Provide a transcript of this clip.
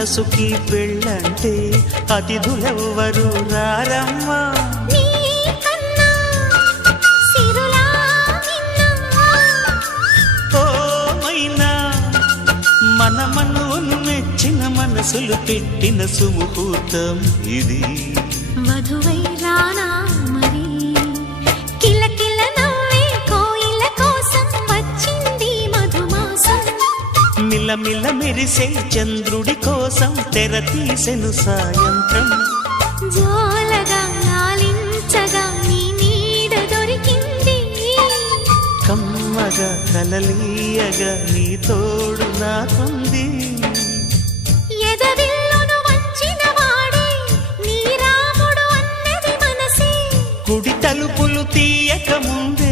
మనసుకి పెళ్ళంటే అతిథులెవ్వరు రారమ్మా. మన మనవును మెచ్చిన మనసులు పెట్టిన సుముహూర్తం ఇది. వధువై రానా మరి కిల కిల నవ్వే కోయిల కోసం వచ్చింది మధుమాసం. మిలమిల మెరిసే చంద్రుడి కోసం తెర తీసెను సాయంత్రం. జోలగా లాలించగా నీ నీడ దొరికింది. కమ్మగా కలలీయగా నీ తోడు నాకుంది. ఎదవిల్లును వంచిన వాడే నీ రాముడు అన్నది మనసే. కుడి తలుపులు తీయక ముందే